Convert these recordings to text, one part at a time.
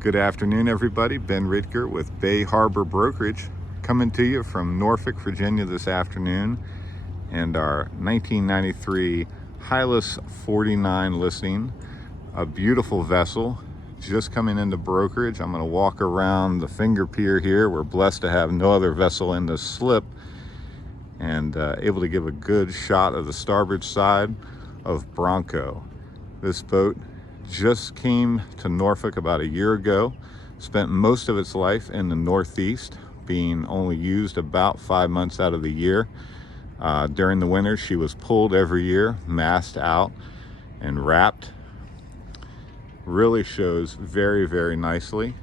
Good afternoon, everybody. Ben Ridker with Bay Harbor Brokerage coming to you from Norfolk, Virginia this afternoon, and our 1993 HYLAS 49 listing. A beautiful vessel just coming into brokerage. I'm going to walk around the finger pier here. We're blessed to have no other vessel in this slip, and able to give a good shot of the starboard side of Bronco. This boat just came to Norfolk about a year ago, spent most of its life in the Northeast, being only used about 5 months out of the year. During the winter, she was pulled every year, mast out and wrapped. Really shows very, very nicely.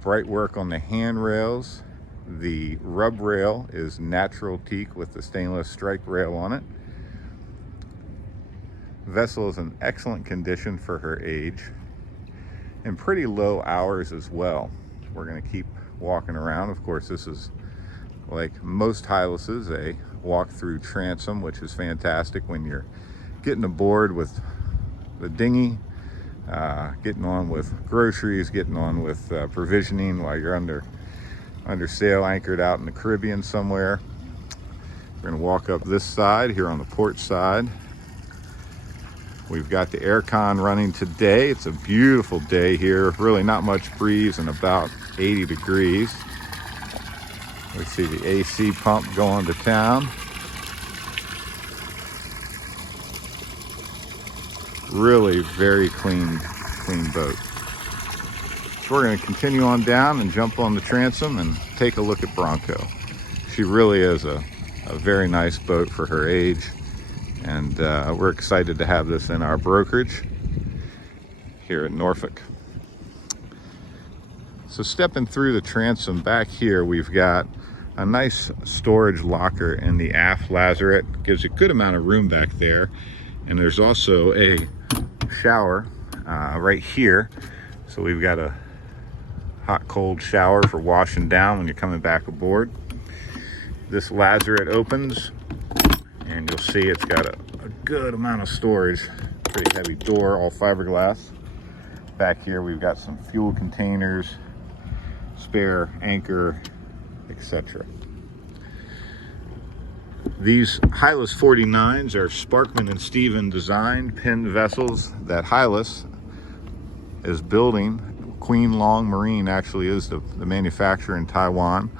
Bright work on the handrails. The rub rail is natural teak with the stainless stripe rail on it. Vessel is in excellent condition for her age and pretty low hours as well. We're going to keep walking around. Of course, this is, like most HYLASes, a walk-through transom, which is fantastic when you're getting aboard with the dinghy, getting on with groceries, getting on with provisioning while you're under sail, anchored out in the Caribbean somewhere. We're going to walk up this side here on the port side. We've got the aircon running today. It's a beautiful day here. Really not much breeze and about 80 degrees. We see the AC pump going to town. Really very clean boat. So we're going to continue on down and jump on the transom and take a look at Bronco. She really is a very nice boat for her age. And we're excited to have this in our brokerage here at Norfolk. So stepping through the transom back here, we've got a nice storage locker in the aft lazarette. Gives you a good amount of room back there. And there's also a shower right here. So we've got a hot cold shower for washing down when you're coming back aboard. This lazarette opens, and you'll see it's got a good amount of storage. Pretty heavy door, all fiberglass. Back here we've got some fuel containers, spare anchor, etc. These HYLAS 49s are Sparkman and Steven designed Penn vessels that HYLAS is building. Queen Long Marine actually is the manufacturer in Taiwan.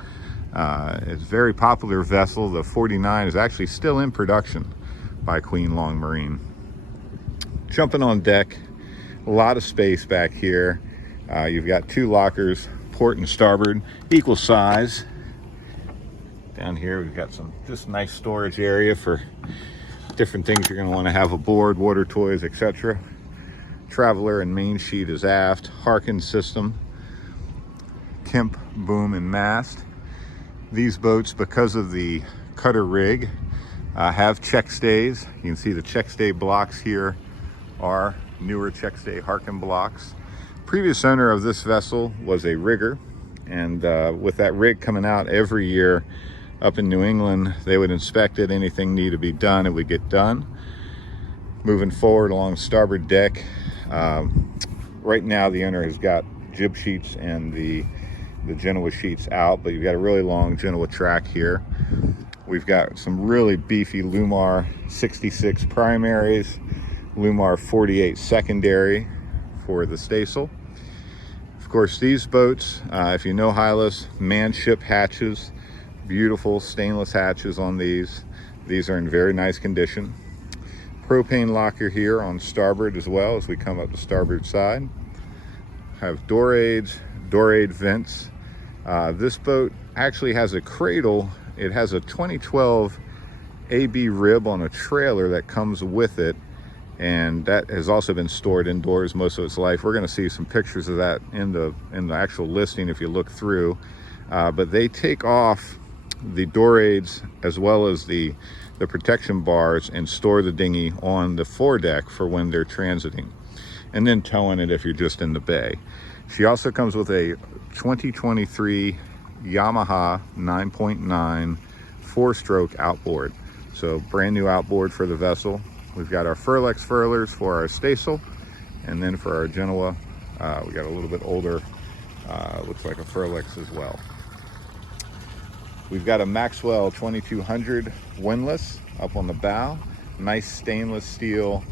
It's a very popular vessel. The 49 is actually still in production by Queen Long Marine. Jumping on deck, a lot of space back here. You've got two lockers, port and starboard, equal size. Down here we've got some just nice storage area for different things you're going to want to have aboard, water, toys, etc. Traveler and main sheet is aft. Harkin system, Kemp boom and mast. These boats, because of the cutter rig, have check stays. You can see the check stay blocks here are newer check stay Harkin blocks. Previous owner of this vessel was a rigger, and with that rig coming out every year up in New England, they would inspect it. Anything need to be done, it would get done. Moving forward along starboard deck, right now the owner has got jib sheets and the Genoa sheets out, but you've got a really long Genoa track here. We've got some really beefy Lumar 66 primaries, Lumar 48 secondary for the staysail. Of course, these boats, if you know HYLAS, manship hatches, beautiful stainless hatches on these. These are in very nice condition. Propane locker here on starboard as well as we come up the starboard side. Have door aids, door aid vents. This boat actually has a cradle. It has a 2012 AB rib on a trailer that comes with it, and that has also been stored indoors most of its life. We're going to see some pictures of that in the actual listing if you look through. But they take off the door aids as well as the protection bars and store the dinghy on the foredeck for when they're transiting, and then towing it if you're just in the bay. She also comes with a 2023 Yamaha 9.9 4-stroke outboard. So brand new outboard for the vessel. We've got our Furlex furlers for our staysail, and then for our Genoa We got a little bit older, looks like a Furlex as well. We've got a Maxwell 2200 windlass up on the bow. Nice stainless steel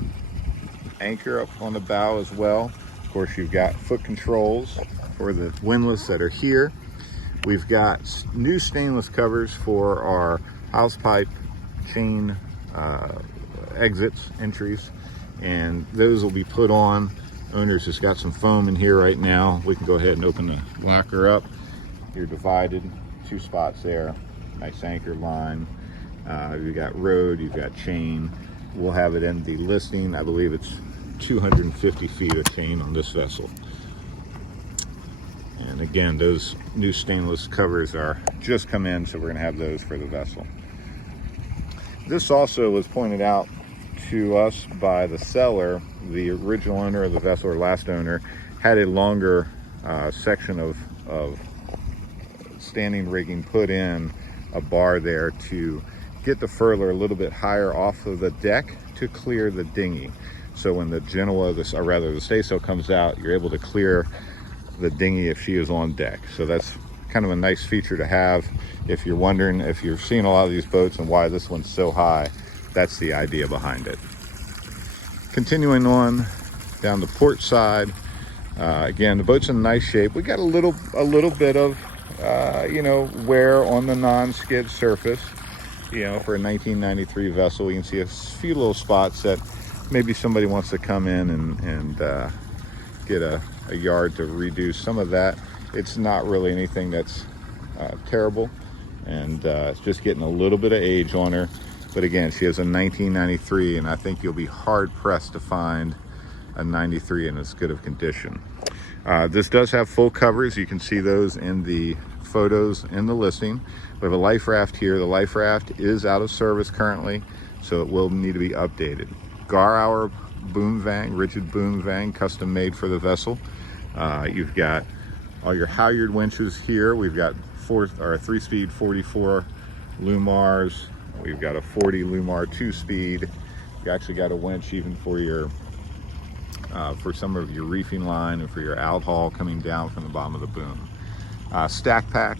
anchor up on the bow as well. Of course, you've got foot controls for the windlass that are here. We've got new stainless covers for our house pipe chain exits, entries, and those will be put on. Owner's just got some foam in here right now. We can go ahead and open the locker up. You're divided, 2 spots there. Nice anchor line. You've got road, you've got chain. We'll have it in the listing. I believe it's 250 feet of chain on this vessel. And again, those new stainless covers are just come in, so we're gonna have those for the vessel. This also was pointed out to us by the seller. The original owner of the vessel, or last owner, had a longer section of standing rigging put in, a bar there to get the furler a little bit higher off of the deck to clear the dinghy. So when the Genoa, or rather the staysail, comes out, you're able to clear the dinghy if she is on deck. So that's kind of a nice feature to have. If you're wondering, if you're seeing a lot of these boats and why this one's so high, that's the idea behind it. Continuing on down the port side, again, the boat's in nice shape. We got a little bit of wear on the non-skid surface. For a 1993 vessel, you can see a few little spots that maybe somebody wants to come in and get a yard to redo some of that. It's not really anything that's terrible, and it's just getting a little bit of age on her. But again, she has a 1993, and I think you'll be hard pressed to find a 93 in as good of condition. This does have full covers. You can see those in the photos in the listing. We have a life raft here. The life raft is out of service currently, so it will need to be updated. Gar-hour boom vang, rigid boom vang, custom made for the vessel. You've got all your halyard winches here. We've got 3-speed 44 Lumars. We've got a 40 Lumar 2-speed. You actually got a winch even for your for some of your reefing line and for your out haul coming down from the bottom of the boom. Stack pack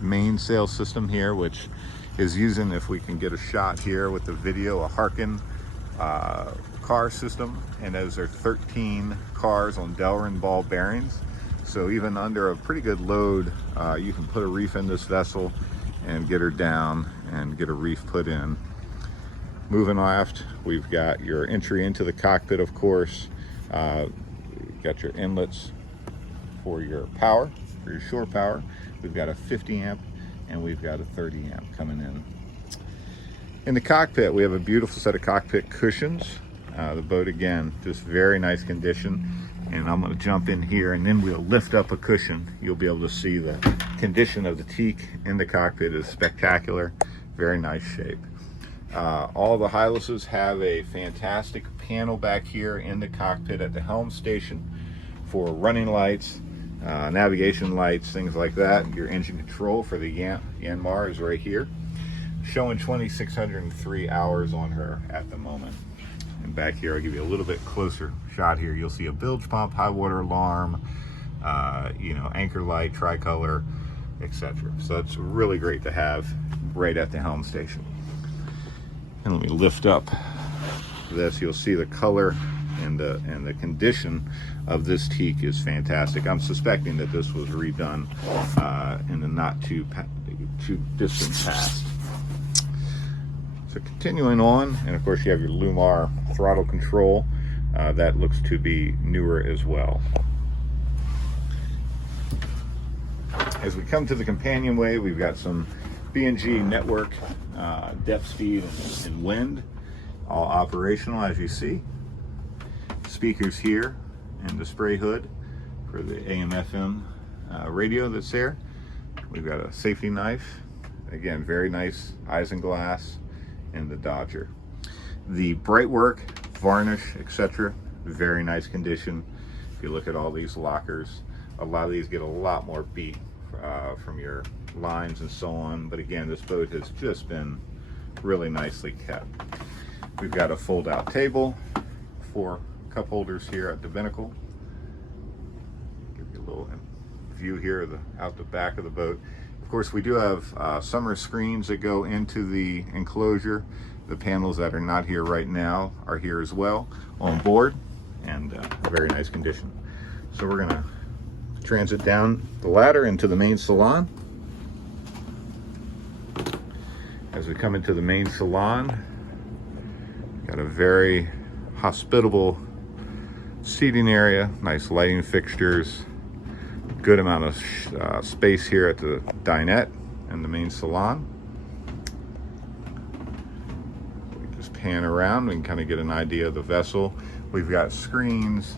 mainsail system here, which is using, if we can get a shot here with the video, a Harkin car system, and those are 13 cars on Delrin ball bearings. So even under a pretty good load, you can put a reef in this vessel and get her down and get a reef put in. Moving aft, we've got your entry into the cockpit, of course. You've got your inlets for your power, for your shore power. We've got a 50 amp and we've got a 30 amp coming in. In the cockpit, we have a beautiful set of cockpit cushions. The boat, again, just very nice condition. And I'm going to jump in here and then we'll lift up a cushion. You'll be able to see the condition of the teak in the cockpit is spectacular. Very nice shape. All the HYLASes have a fantastic panel back here in the cockpit at the helm station for running lights, navigation lights, things like that. Your engine control for the Yanmar is right here, showing 2,603 hours on her at the moment. And back here, I'll give you a little bit closer shot here. You'll see a bilge pump, high water alarm, anchor light, tricolor, etc. So it's really great to have right at the helm station. And let me lift up this. You'll see the color and the condition of this teak is fantastic. I'm suspecting that this was redone in the not too distant past. So continuing on, and of course you have your Lumar throttle control. That looks to be newer as well. As we come to the companionway, we've got some B&G network depth, speed, and wind, all operational as you see. Speakers here and the spray hood for the AM/FM radio that's there. We've got a safety knife, again, very nice isinglass, and the Dodger. The brightwork, varnish, etc., very nice condition. If you look at all these lockers, a lot of these get a lot more beat from your lines and so on, but again, this boat has just been really nicely kept. We've got a fold-out table, 4 cup holders here at the binnacle. view here out the back of the boat. Of course, we do have summer screens that go into the enclosure. The panels that are not here right now are here as well on board, and very nice condition. So we're gonna transit down the ladder into the main salon. As we come into the main salon, got a very hospitable seating area, nice lighting fixtures, good amount of space here at the dinette and the main salon. We just pan around, we can kind of get an idea of the vessel. We've got screens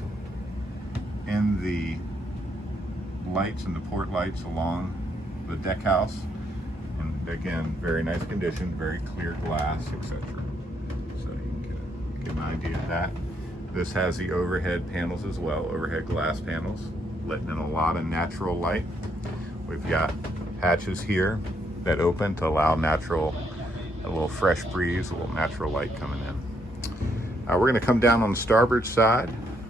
in the lights and the port lights along the deck house, and again, very nice condition, very clear glass, etc. So you can get an idea of that. This has the overhead panels as well, overhead glass panels, letting in a lot of natural light. We've got hatches here that open to allow a little fresh breeze, a little natural light coming in. We're gonna come down on the starboard side.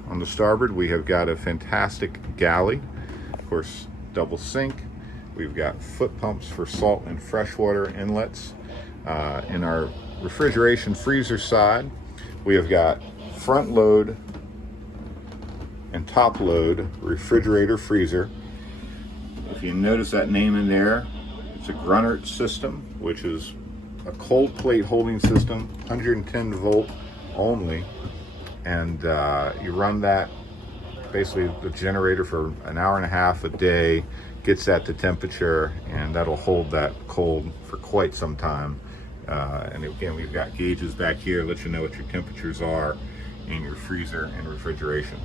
On the starboard, we have got a fantastic galley. Of course, double sink. We've got foot pumps for salt and freshwater inlets. In our refrigeration freezer side, we have got front load and top load refrigerator freezer. If you notice that name in there, it's a Grunnert system, which is a cold plate holding system, 110 volt only, and you run that, basically the generator, for an hour and a half a day, gets that to temperature, and that'll hold that cold for quite some time. And again, we've got gauges back here, let you know what your temperatures are in your freezer and refrigeration.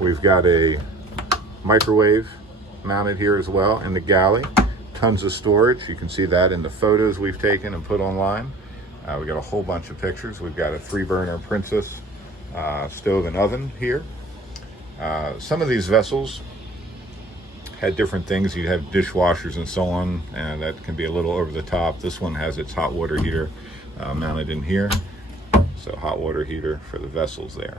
We've got a microwave mounted here as well in the galley. Tons of storage. You can see that in the photos we've taken and put online. We got a whole bunch of pictures. We've got a 3-burner Princess stove and oven here. Some of these vessels had different things. You have dishwashers and so on, and that can be a little over the top. This one has its hot water heater mounted in here. So hot water heater for the vessels there.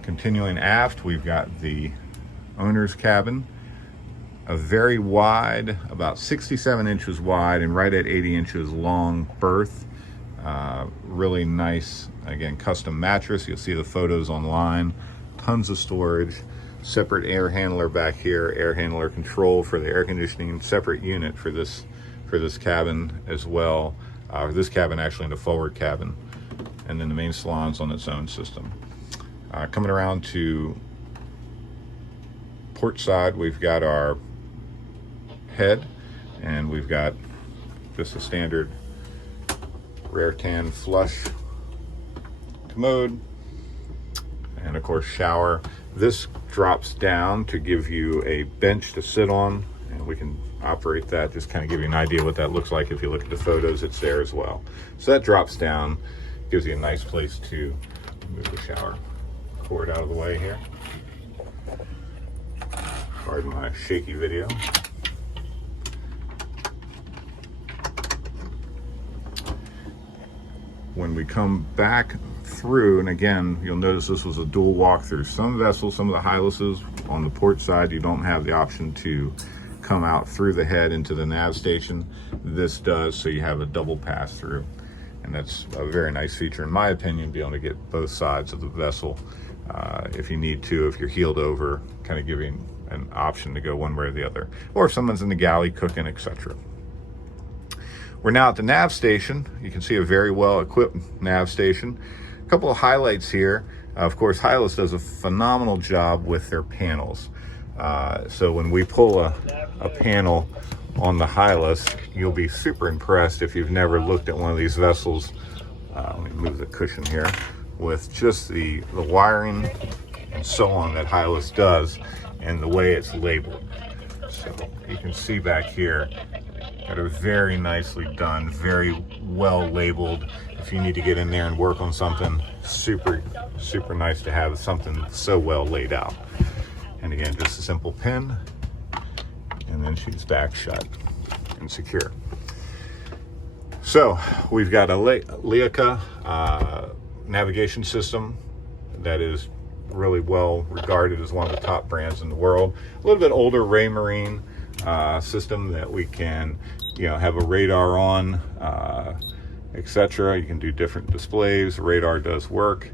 Continuing aft, we've got the owner's cabin, a very wide, about 67 inches wide and right at 80 inches long berth. Really nice, again, custom mattress. You'll see the photos online. Tons of storage, separate air handler back here, air handler control for the air conditioning, separate unit for this cabin as well. This cabin actually in the forward cabin, and then the main salon's on its own system. Coming around to port side, we've got our head, and we've got just a standard rare tan flush commode, and of course shower. This drops down to give you a bench to sit on, and we can operate that, just kind of give you an idea what that looks like. If you look at the photos, it's there as well. So that drops down, gives you a nice place to move the shower cord out of the way here. Pardon my shaky video. When we come back through, and again, you'll notice this was a dual walkthrough. Some vessels, some of the HYLASs on the port side, you don't have the option to come out through the head into the nav station. This does, so you have a double pass through, and that's a very nice feature, in my opinion, be able to get both sides of the vessel if you need to, if you're heeled over, kind of giving an option to go one way or the other, or if someone's in the galley cooking, etc. We're now at the nav station. You can see a very well equipped nav station. A couple of highlights here. Of course, HYLAS does a phenomenal job with their panels. So when we pull a panel on the HYLAS, you'll be super impressed if you've never looked at one of these vessels. Let me move the cushion here. With just the wiring and so on that HYLAS does, and the way it's labeled. So you can see back here that are very nicely done, very well labeled. If you need to get in there and work on something, super nice to have something so well laid out. And again, just a simple pin, and then she's back shut and secure. So we've got a Leica navigation system that is really well regarded as one of the top brands in the world. A little bit older Raymarine system that we can, have a radar on, etc. You can do different displays. The radar does work.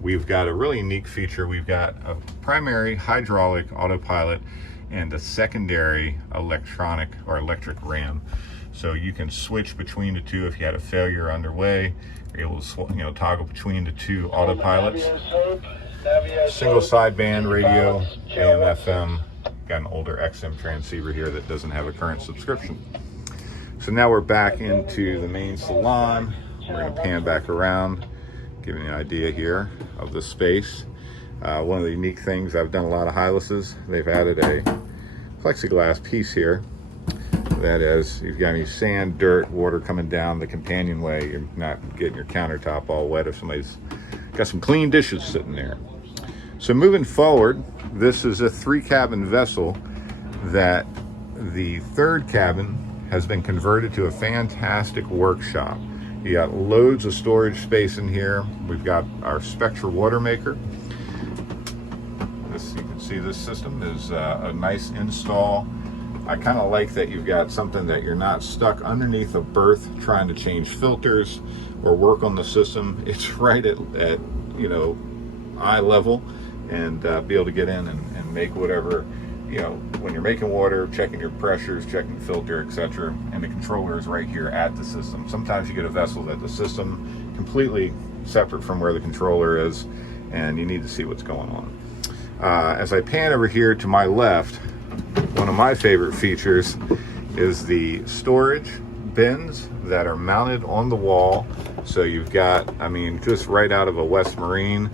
We've got a really unique feature. We've got a primary hydraulic autopilot and a secondary electronic or electric ram. So you can switch between the two if you had a failure underway. You're able to toggle between the two autopilots. Single sideband radio, AM, FM. Got an older XM transceiver here that doesn't have a current subscription. So now we're back into the main salon. We're going to pan back around, giving you an idea here of the space. One of the unique things, I've done a lot of HYLASes. They've added a plexiglass piece here. That is, you've got any sand, dirt, water coming down the companionway. You're not getting your countertop all wet if somebody's got some clean dishes sitting there. So moving forward, this is a 3-cabin vessel that the 3rd cabin has been converted to a fantastic workshop. You got loads of storage space in here. We've got our Spectra water maker. You can see this system is a nice install. I kind of like that you've got something that you're not stuck underneath a berth trying to change filters or work on the system. It's right at eye level, and be able to get in and make whatever, when you're making water, checking your pressures, checking the filter, etc. And the controller is right here at the system. Sometimes you get a vessel that the system completely separate from where the controller is, and you need to see what's going on. As I pan over here to my left, one of my favorite features is the storage bins that are mounted on the wall. So you've got, just right out of a West Marine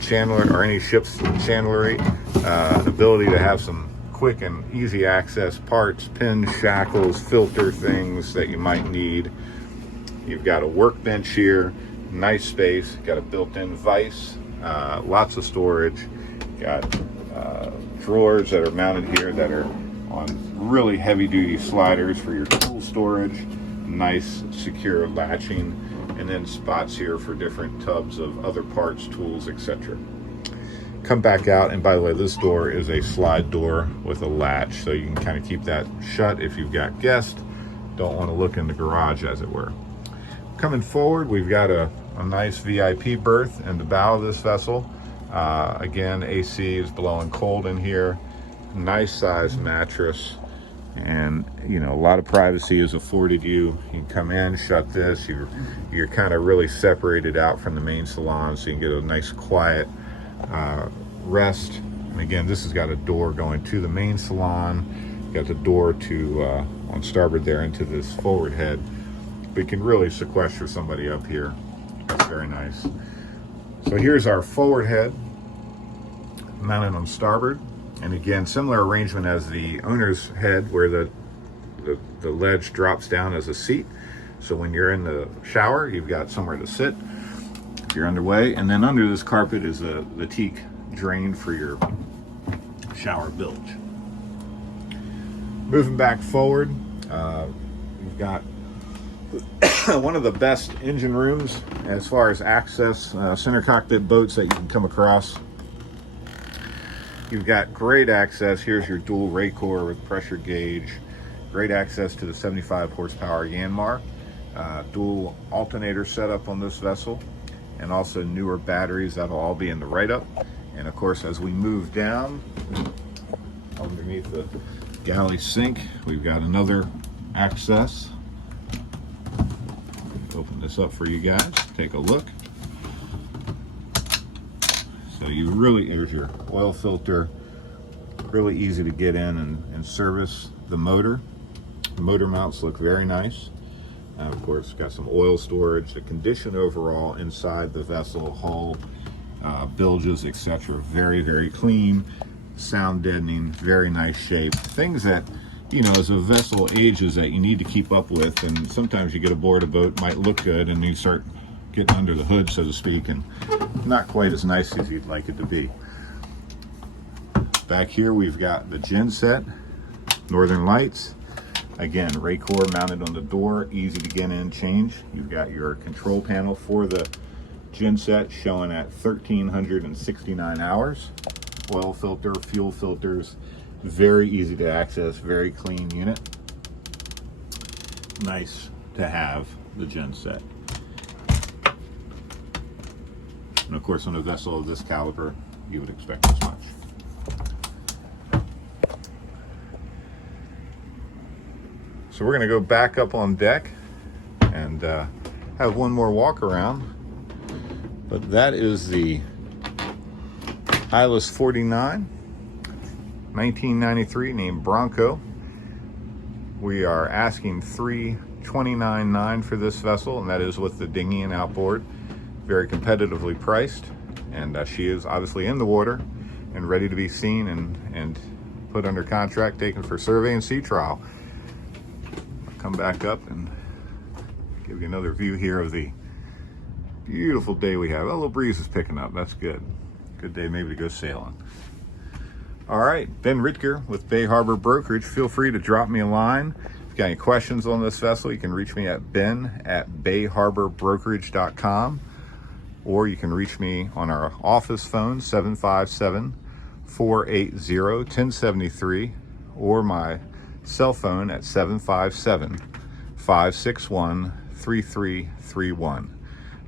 chandler or any ship's chandlery, an ability to have some quick and easy access parts, pins, shackles, filter things that you might need. You've got a workbench here, nice space, got a built-in vise, lots of storage, got drawers that are mounted here that are on really heavy-duty sliders for your tool storage, nice secure latching, and then spots here for different tubs of other parts, tools, etc. Come back out, and by the way, this door is a slide door with a latch, so you can kind of keep that shut if you've got guests. Don't want to look in the garage, as it were. Coming forward, we've got a nice VIP berth in the bow of this vessel. Again, AC is blowing cold in here. Nice size mattress, and a lot of privacy is afforded you. You can come in, shut this. You're kind of really separated out from the main salon, so you can get a nice quiet rest. And again, this has got a door going to the main salon. You got the door to on starboard there into this forward head. But you can really sequester somebody up here. That's very nice. So here's our forward head mounted on starboard, and again, similar arrangement as the owner's head, where the ledge drops down as a seat. So when you're in the shower, you've got somewhere to sit if you're underway. And then under this carpet is the teak drain for your shower bilge. Moving back forward, you've got one of the best engine rooms as far as access, center cockpit boats that you can come across. You've got great access. Here's your dual Raycor with pressure gauge. Great access to the 75 horsepower Yanmar. Dual alternator setup on this vessel, and also newer batteries. That'll all be in the write-up. And of course, as we move down underneath the galley sink, we've got another access. Open this up for you guys. Take a look. So there's your oil filter. Really easy to get in and service the motor. The motor mounts look very nice. And of course, got some oil storage. The condition overall inside the vessel, hull, bilges, etc. Very, very clean. Sound deadening, very nice shape. Things that, as a vessel ages, that you need to keep up with. And sometimes you get aboard a boat, might look good, and you start getting under the hood, so to speak, and not quite as nice as you'd like it to be. Back here, we've got the gen set, Northern Lights. Again, Raycor mounted on the door, easy to get in, change. You've got your control panel for the Genset showing at 1,369 hours. Oil filter, fuel filters, very easy to access, very clean unit. Nice to have the Genset. And of course, on a vessel of this caliber, you would expect as much. So we're going to go back up on deck and have one more walk around. But that is the HYLAS 49, 1993, named Bronco. We are asking $329,900 for this vessel, and that is with the dinghy and outboard. Very competitively priced, and she is obviously in the water and ready to be seen and put under contract, taken for survey and sea trial. I'll come back up and give you another view here of the beautiful day we have. A little breeze is picking up, that's good. Good day maybe to go sailing. All right, Ben Ritker with Bay Harbor Brokerage. Feel free to drop me a line. If you got any questions on this vessel, you can reach me at ben@bayharbourbrokerage.com, or you can reach me on our office phone, 757-480-1073, or my cell phone at 757-561-3331.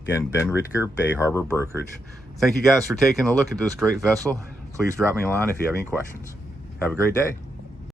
Again, Ben Ritker, Bay Harbor Brokerage. Thank you guys for taking a look at this great vessel. Please drop me a line if you have any questions. Have a great day.